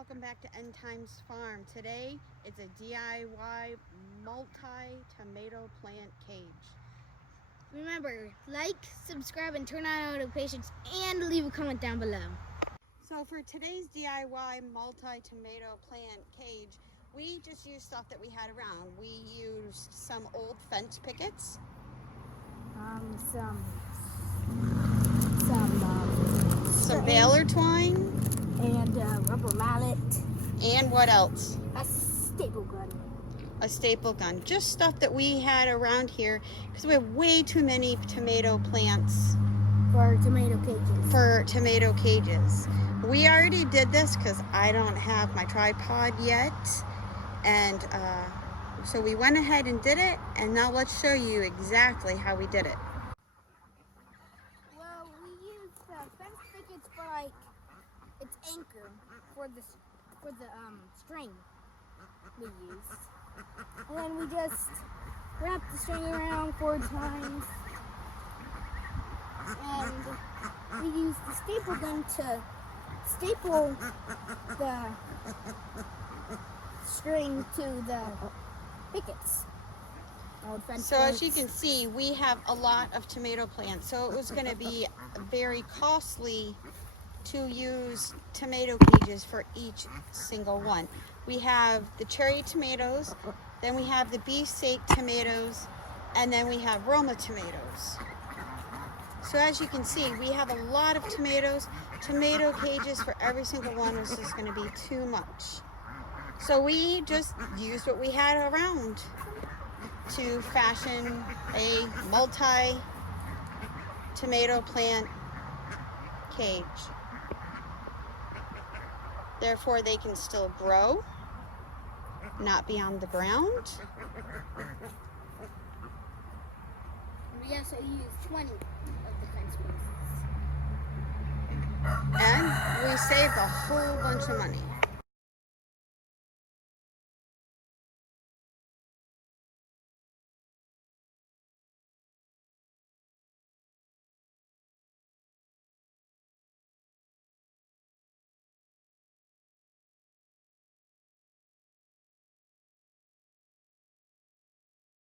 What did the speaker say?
welcome back to End Times Farm. Today it's a DIY multi-tomato plant cage. Remember, like, subscribe, and turn on notifications, and leave a comment down below. So for today's DIY multi-tomato plant cage, we just used stuff that we had around. We used some old fence pickets. Some baler twine. And rubber mallet. And what else? A staple gun. A staple gun. Just stuff that we had around here because we have way too many tomato plants For tomato cages. We already did this because I don't have my tripod yet, and so we went ahead and did it, and now let's show you exactly how we did it. Well, we used fence pickets for its anchor for the string we used, and then we just wrapped the string around 4 times, and we used the staple gun to staple the string to the pickets. So as you can see, we have a lot of tomato plants, so it was going to be very costly to use tomato cages for each single one. We have the cherry tomatoes, then we have the beefsteak tomatoes, and then we have Roma tomatoes. So as you can see, we have a lot of tomatoes. Tomato cages for every single one is just going to be too much. So we just used what we had around to fashion a multi-tomato plant cage. Therefore, they can still grow, not be on the ground. We also used 20 of the fence pieces. And we saved a whole bunch of money.